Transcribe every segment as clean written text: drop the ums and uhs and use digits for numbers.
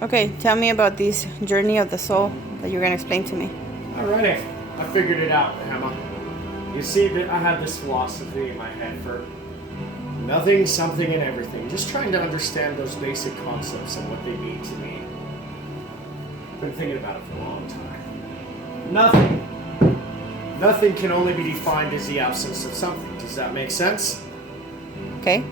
Okay, tell me about this journey of the soul that you're going to explain to me. Alrighty, I figured it out, Emma. You see that I had this philosophy in my head for nothing, something, and everything. Just trying to understand those basic concepts and what they mean to me. Been thinking about it for a long time. Nothing can only be defined as the absence of something. Does that make sense? Okay.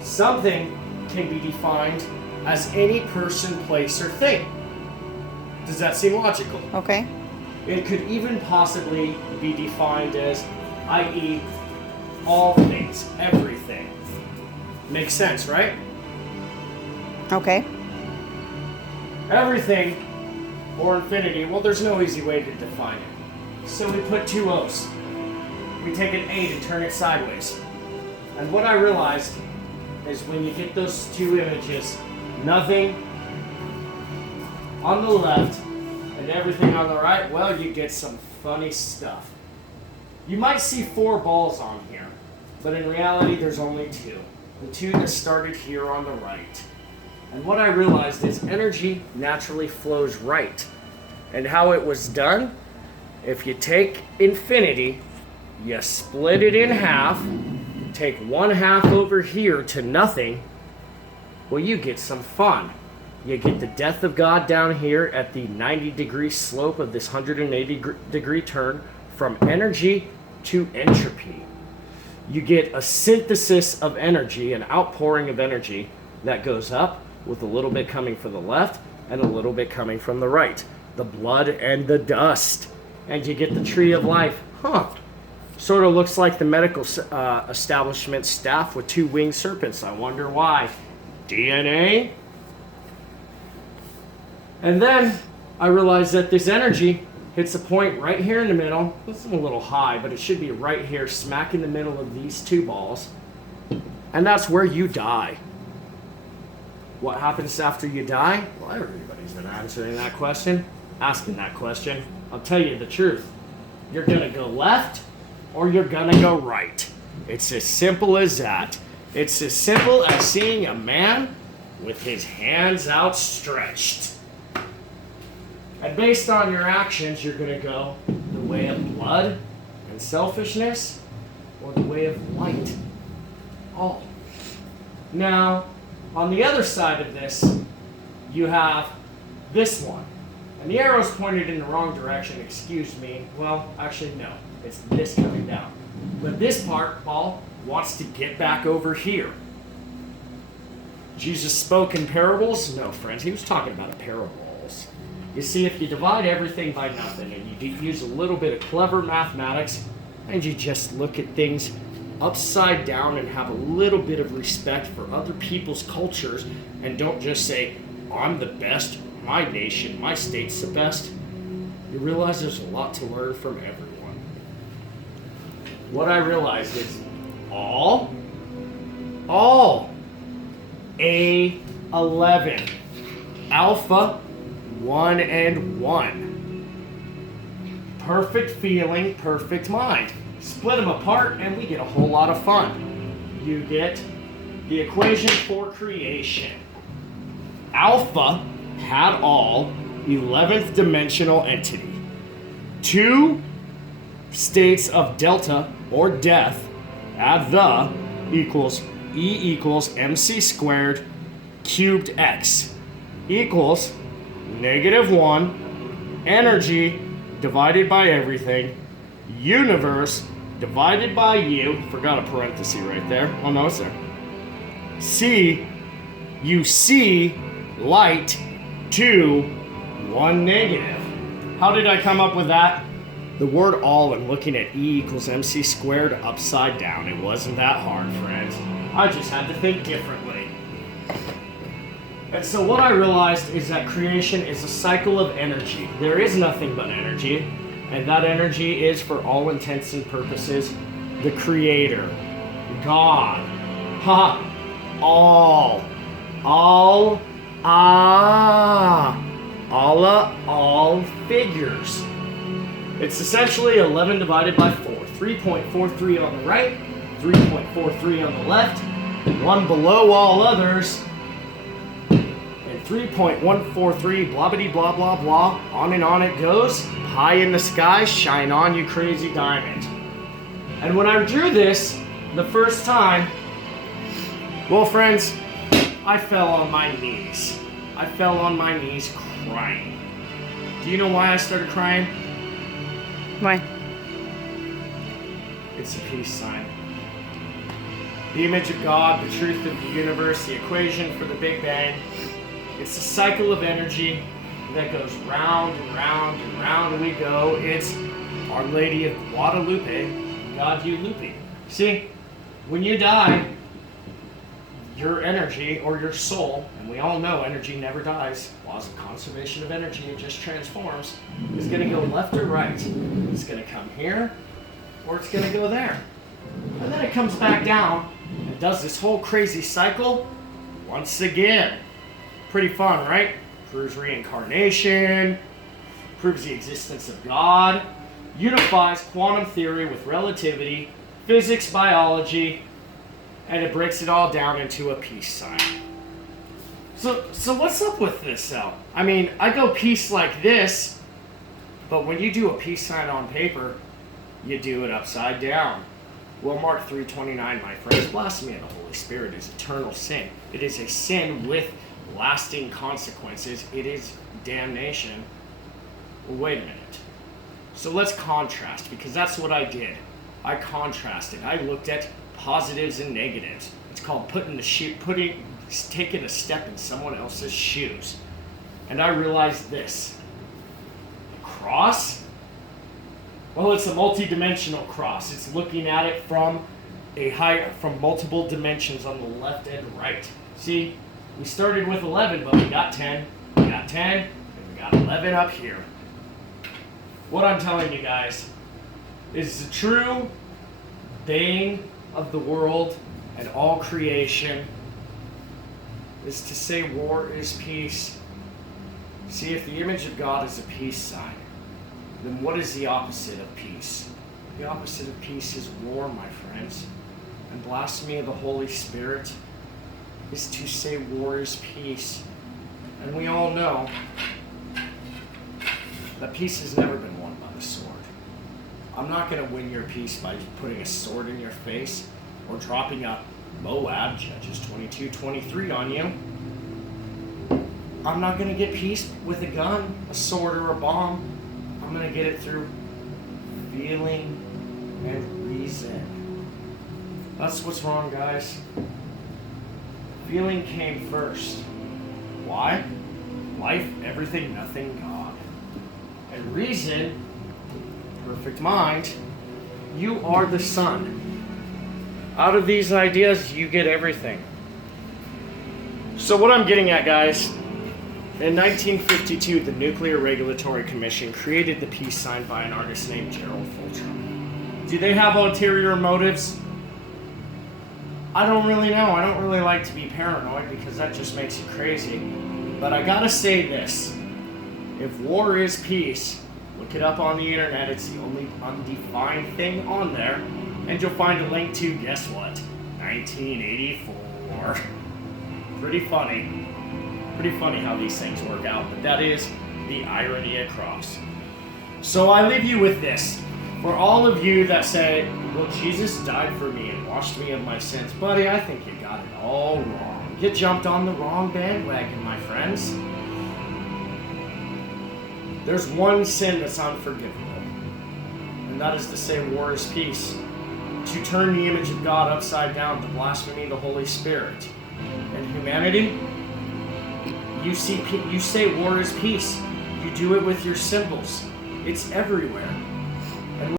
Something can be defined as any person, place, or thing. Does that seem logical? Okay. It could even possibly be defined as, i.e., all things, everything. Makes sense, right? Okay. Everything, or infinity, well, there's no easy way to define it. So we put two O's. We take an 8 and turn it sideways. And what I realized is when you get those two images, nothing on the left and everything on the right, well, you get some funny stuff. You might see 4 balls on here, but in reality, there's only 2. The 2 that started here on the right. And what I realized is energy naturally flows right. And how it was done, if you take infinity, you split it in half, take 1/2 over here to nothing, well, you get some fun. You get the death of God down here at the 90-degree slope of this 180-degree turn from energy to entropy. You get a synthesis of energy, an outpouring of energy that goes up with a little bit coming from the left and a little bit coming from the right. The blood and the dust. And you get the tree of life. Sort of looks like the medical establishment staff with 2 winged serpents. I wonder why. DNA? And then I realized that this energy hits a point right here in the middle. This is a little high, but it should be right here, smack in the middle of these 2 balls. And that's where you die. What happens after you die? Well, everybody's been answering that question, asking that question. I'll tell you the truth. You're gonna go left or you're gonna go right. It's as simple as that. It's as simple as seeing a man with his hands outstretched. And based on your actions, you're gonna go the way of blood and selfishness or the way of light. All. Now, on the other side of this, you have this one. And the arrow's pointed in the wrong direction, excuse me. Well, actually, no. It's this coming down. But this ball wants to get back over here. Jesus spoke in parables? No, friends, he was talking about parables. You see, if you divide everything by nothing and you use a little bit of clever mathematics and you just look at things upside down and have a little bit of respect for other people's cultures and don't just say, I'm the best, my nation, my state's the best, you realize there's a lot to learn from everyone. What I realized is all A11, alpha 1 and 1. Perfect feeling, perfect mind. Split them apart and we get a whole lot of fun. You get the equation for creation. Alpha had all 11th dimensional entity. 2 states of delta or death, add the, equals E equals mc squared cubed x equals -1 energy divided by everything, universe divided by you, forgot a parenthesis right there, oh no it's there, C, you see light 2, 1 negative. How did I come up with that? The word all and looking at E equals mc squared upside down. It wasn't that hard, friends. I just had to think differently. And so what I realized is that creation is a cycle of energy. There is nothing but energy, and that energy is, for all intents and purposes, the creator, God. All, Allah, all figures. It's essentially 11 divided by 4. 3.43 on the right, 3.43 on the left, 1 below all others, and 3.143, blah bitty blah blah blah, on and on it goes. High in the sky, shine on you crazy diamond. And when I drew this the first time, well friends, I fell on my knees. I fell on my knees crying. Do you know why I started crying? Why? It's a peace sign. The image of God, the truth of the universe, the equation for the Big Bang. It's a cycle of energy that goes round and round and round and we go. It's Our Lady of Guadalupe, God you loopy. See, when you die, your energy or your soul, and we all know energy never dies, laws of conservation of energy, it just transforms, is going to go left or right. It's going to come here or it's going to go there. And then it comes back down and does this whole crazy cycle once again. Pretty fun, right? Proves reincarnation, proves the existence of God, unifies quantum theory with relativity, physics, biology, and it breaks it all down into a peace sign. So what's up with this, though? I mean, I go peace like this, but when you do a peace sign on paper, you do it upside down. Well, Mark 3:29, my friends, blasphemy of the Holy Spirit is eternal sin. It is a sin with lasting consequences. It is damnation. Well, wait a minute. So let's contrast, because that's what I did. I contrasted. I looked at positives and negatives. It's called taking a step in someone else's shoes. And I realized this. The cross? Well, it's a multi-dimensional cross. It's looking at it from multiple dimensions on the left and right. See, we started with 11, but we got 10, we got 10, and we got 11 up here. What I'm telling you guys is the true bane of the world and all creation is to say war is peace. See, if the image of God is a peace sign, then what is the opposite of peace? The opposite of peace is war, my friends. And blasphemy of the Holy Spirit is to say war is peace. And we all know that peace has never been won by the sword. I'm not going to win your peace by putting a sword in your face or dropping a Moab, Judges 22:23 on you. I'm not going to get peace with a gun, a sword, or a bomb. I'm going to get it through feeling and reason. That's what's wrong, guys. Feeling came first. Why? Life, everything, nothing, God. And reason, perfect mind, you are the sun. Out of these ideas, you get everything. So what I'm getting at, guys, in 1952, the Nuclear Regulatory Commission created the peace sign by an artist named Gerald Fultrum. Do they have ulterior motives? I don't really know. I don't really like to be paranoid because that just makes you crazy. But I gotta say this. If war is peace, look it up on the internet. It's the only undefined thing on there. And you'll find a link to, guess what? 1984. Pretty funny. Pretty funny how these things work out. But that is the irony across. So I leave you with this. For all of you that say, well, Jesus died for me and washed me of my sins. Buddy, I think you got it all wrong. You jumped on the wrong bandwagon, my friends. There's one sin that's unforgivable. And that is to say war is peace. To turn the image of God upside down, to blaspheme the Holy Spirit. And humanity, you say war is peace. You do it with your symbols. It's everywhere.